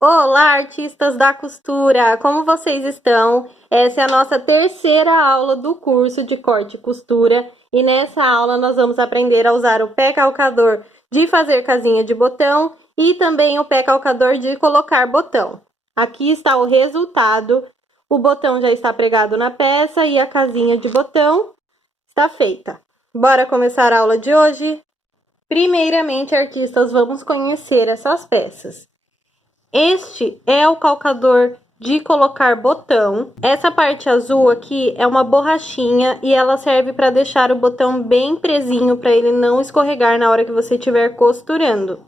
Olá, artistas da costura! Como vocês estão? Essa é a nossa terceira aula do curso de corte e costura e nessa aula nós vamos aprender a usar o pé calcador de fazer casinha de botão e também o pé calcador de colocar botão. Aqui está o resultado. O botão já está pregado na peça e a casinha de botão está feita. Bora começar a aula de hoje? Primeiramente, artistas, vamos conhecer essas peças. Este é o calcador de colocar botão. Essa parte azul aqui é uma borrachinha e ela serve para deixar o botão bem presinho para ele não escorregar na hora que você estiver costurando.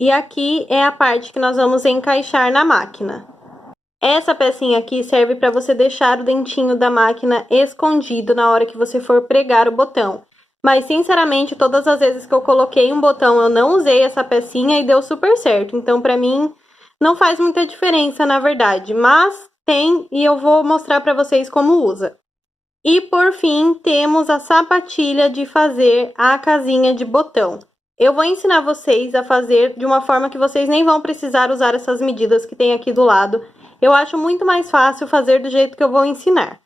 E aqui é a parte que nós vamos encaixar na máquina. Essa pecinha aqui serve para você deixar o dentinho da máquina escondido na hora que você for pregar o botão. Mas, sinceramente, todas as vezes que eu coloquei um botão, eu não usei essa pecinha e deu super certo. Então, para mim, não faz muita diferença, na verdade, mas tem e eu vou mostrar para vocês como usa. E por fim, temos a sapatilha de fazer a casinha de botão. Eu vou ensinar vocês a fazer de uma forma que vocês nem vão precisar usar essas medidas que tem aqui do lado. Eu acho muito mais fácil fazer do jeito que eu vou ensinar.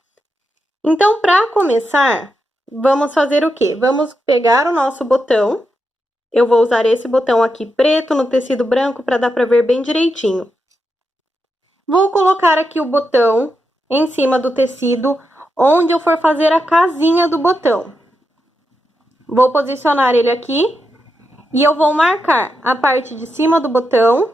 Então, para começar, vamos fazer o quê? Vamos pegar o nosso botão. Eu vou usar esse botão aqui preto no tecido branco para dar para ver bem direitinho. Vou colocar aqui o botão em cima do tecido, onde eu for fazer a casinha do botão. Vou posicionar ele aqui e eu vou marcar a parte de cima do botão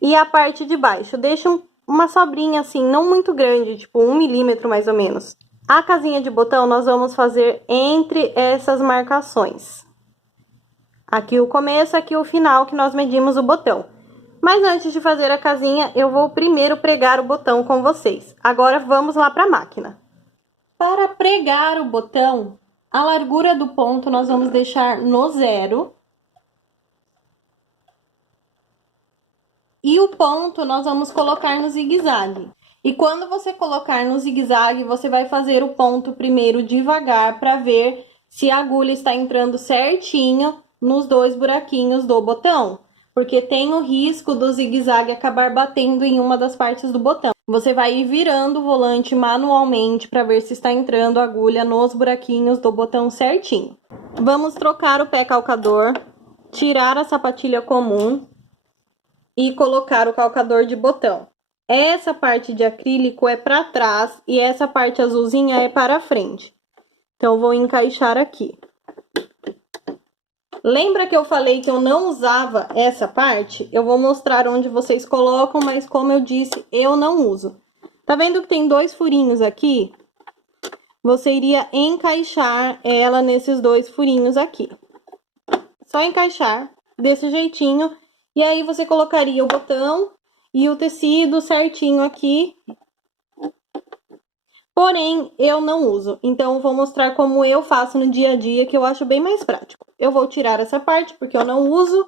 e a parte de baixo. Deixa uma sobrinha assim, não muito grande, tipo 1 milímetro mais ou menos. A casinha de botão nós vamos fazer entre essas marcações. Aqui o começo, aqui o final, que nós medimos o botão. Mas antes de fazer a casinha, eu vou primeiro pregar o botão com vocês. Agora, vamos lá para a máquina. Para pregar o botão, a largura do ponto nós vamos deixar no 0. E o ponto nós vamos colocar no zigue-zague. E quando você colocar no zigue-zague, você vai fazer o ponto primeiro devagar para ver se a agulha está entrando certinho nos 2 buraquinhos do botão, porque tem o risco do zigue-zague acabar batendo em uma das partes do botão. Você vai ir virando o volante manualmente para ver se está entrando a agulha nos buraquinhos do botão certinho. Vamos trocar o pé calcador, tirar a sapatilha comum e colocar o calcador de botão. Essa parte de acrílico é para trás e essa parte azulzinha é para frente. Então, vou encaixar aqui. Lembra que eu falei que eu não usava essa parte? Eu vou mostrar onde vocês colocam, mas como eu disse, eu não uso. Tá vendo que tem 2 furinhos aqui? Você iria encaixar ela nesses 2 furinhos aqui. Só encaixar desse jeitinho. E aí, você colocaria o botão e o tecido certinho aqui. Porém, eu não uso, então eu vou mostrar como eu faço no dia a dia, que eu acho bem mais prático. Eu vou tirar essa parte, porque eu não uso.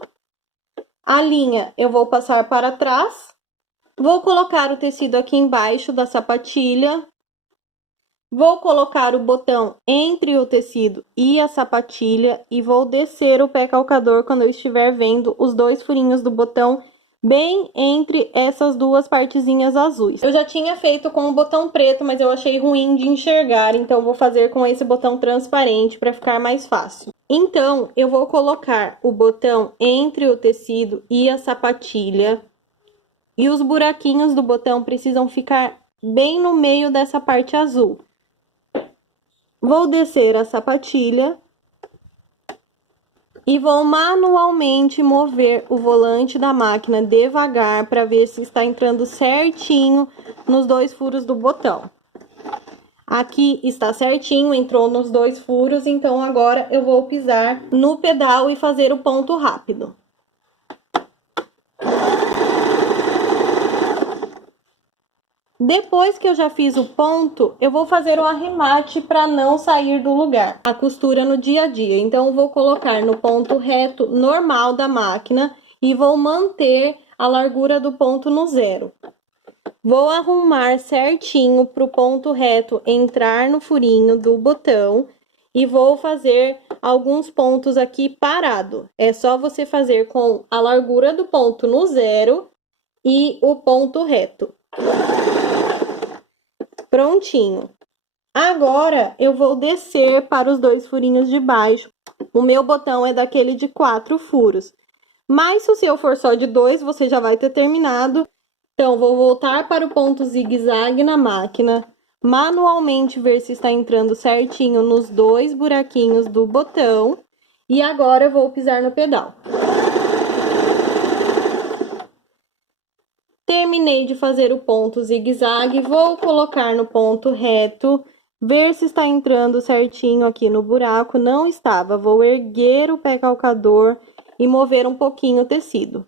A linha eu vou passar para trás. Vou colocar o tecido aqui embaixo da sapatilha. Vou colocar o botão entre o tecido e a sapatilha e vou descer o pé calcador quando eu estiver vendo os 2 furinhos do botão bem entre essas 2 partezinhas azuis. Eu já tinha feito com o botão preto, mas eu achei ruim de enxergar, então vou fazer com esse botão transparente para ficar mais fácil. Então, eu vou colocar o botão entre o tecido e a sapatilha. E os buraquinhos do botão precisam ficar bem no meio dessa parte azul. Vou descer a sapatilha e vou manualmente mover o volante da máquina devagar para ver se está entrando certinho nos 2 furos do botão. Aqui está certinho, entrou nos 2 furos, então agora eu vou pisar no pedal e fazer o ponto rápido. Depois que eu já fiz o ponto, eu vou fazer o arremate para não sair do lugar. A costura no dia a dia. Então, eu vou colocar no ponto reto normal da máquina e vou manter a largura do ponto no 0. Vou arrumar certinho para o ponto reto entrar no furinho do botão e vou fazer alguns pontos aqui parado. É só você fazer com a largura do ponto no 0 e o ponto reto. Prontinho. Agora, eu vou descer para os 2 furinhos de baixo. O meu botão é daquele de 4 furos. Mas se o seu for só de 2, você já vai ter terminado. Então, vou voltar para o ponto zigue-zague na máquina. Manualmente ver se está entrando certinho nos 2 buraquinhos do botão. E agora, eu vou pisar no pedal. Terminei de fazer o ponto zigue-zague, vou colocar no ponto reto, ver se está entrando certinho aqui no buraco. Não estava, vou erguer o pé calcador e mover um pouquinho o tecido.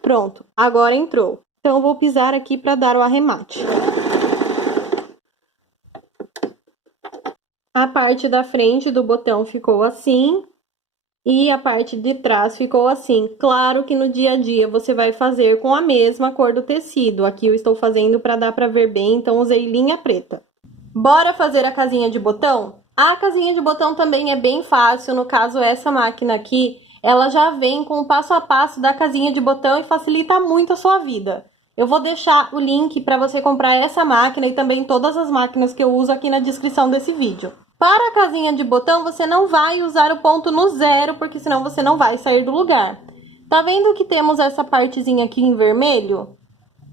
Pronto, agora entrou. Então, vou pisar aqui para dar o arremate. A parte da frente do botão ficou assim. E a parte de trás ficou assim. Claro que no dia a dia você vai fazer com a mesma cor do tecido. Aqui eu estou fazendo para dar para ver bem, então usei linha preta. Bora fazer a casinha de botão? A casinha de botão também é bem fácil. No caso, essa máquina aqui, ela já vem com o passo a passo da casinha de botão e facilita muito a sua vida. Eu vou deixar o link para você comprar essa máquina e também todas as máquinas que eu uso aqui na descrição desse vídeo. Para a casinha de botão, você não vai usar o ponto no 0, porque senão você não vai sair do lugar. Tá vendo que temos essa partezinha aqui em vermelho?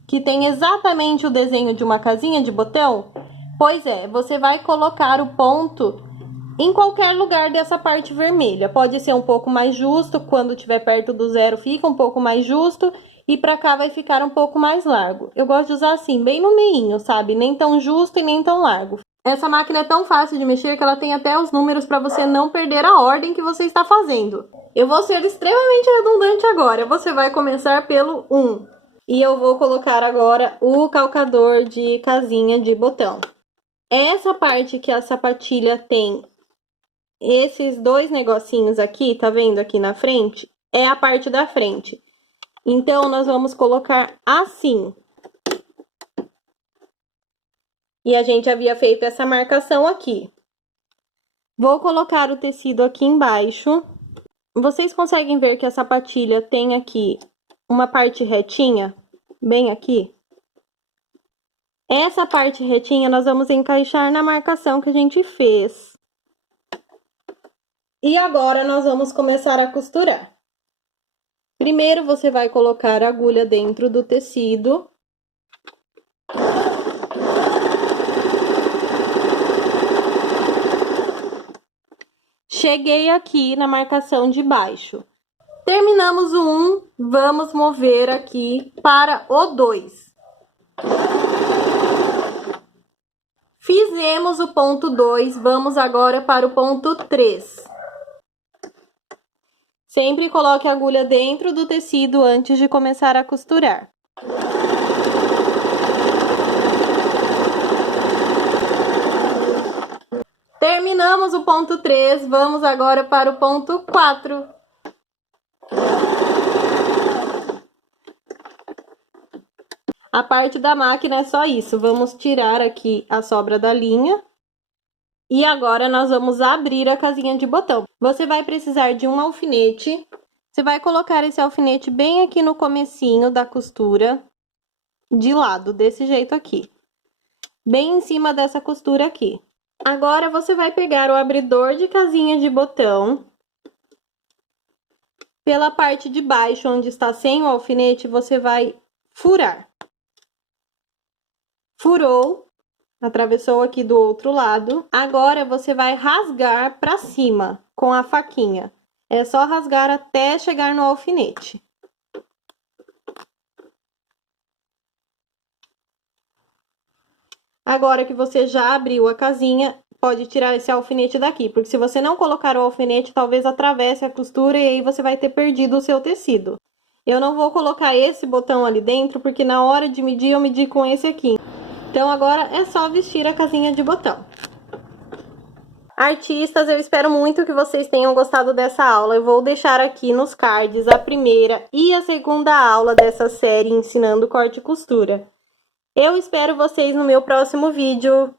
Que tem exatamente o desenho de uma casinha de botão? Pois é, você vai colocar o ponto em qualquer lugar dessa parte vermelha. Pode ser um pouco mais justo, quando estiver perto do 0 fica um pouco mais justo, e pra cá vai ficar um pouco mais largo. Eu gosto de usar assim, bem no meinho, sabe? Nem tão justo e nem tão largo. Essa máquina é tão fácil de mexer que ela tem até os números para você não perder a ordem que você está fazendo. Eu vou ser extremamente redundante agora. Você vai começar pelo 1. E eu vou colocar agora o calcador de casinha de botão. Essa parte que a sapatilha tem esses 2 negocinhos aqui, tá vendo aqui na frente? É a parte da frente. Então, nós vamos colocar assim. E a gente havia feito essa marcação aqui. Vou colocar o tecido aqui embaixo. Vocês conseguem ver que a sapatilha tem aqui uma parte retinha? Bem aqui. Essa parte retinha nós vamos encaixar na marcação que a gente fez. E agora nós vamos começar a costurar. Primeiro você vai colocar a agulha dentro do tecido. Cheguei aqui na marcação de baixo. Terminamos o 1, vamos mover aqui para o 2. Fizemos o ponto 2, vamos agora para o ponto 3. Sempre coloque a agulha dentro do tecido antes de começar a costurar. Terminamos o ponto 3, vamos agora para o ponto 4. A parte da máquina é só isso, vamos tirar aqui a sobra da linha. E agora nós vamos abrir a casinha de botão. Você vai precisar de um alfinete. Você vai colocar esse alfinete bem aqui no comecinho da costura, de lado, desse jeito aqui. Bem em cima dessa costura aqui. Agora, você vai pegar o abridor de casinha de botão. Pela parte de baixo, onde está sem o alfinete, você vai furar. Furou, atravessou aqui do outro lado. Agora, você vai rasgar para cima com a faquinha. É só rasgar até chegar no alfinete. Agora que você já abriu a casinha, pode tirar esse alfinete daqui, porque se você não colocar o alfinete, talvez atravesse a costura e aí você vai ter perdido o seu tecido. Eu não vou colocar esse botão ali dentro, porque na hora de medir, eu medi com esse aqui. Então, agora é só vestir a casinha de botão. Artistas, eu espero muito que vocês tenham gostado dessa aula. Eu vou deixar aqui nos cards a primeira e a segunda aula dessa série ensinando corte e costura. Eu espero vocês no meu próximo vídeo.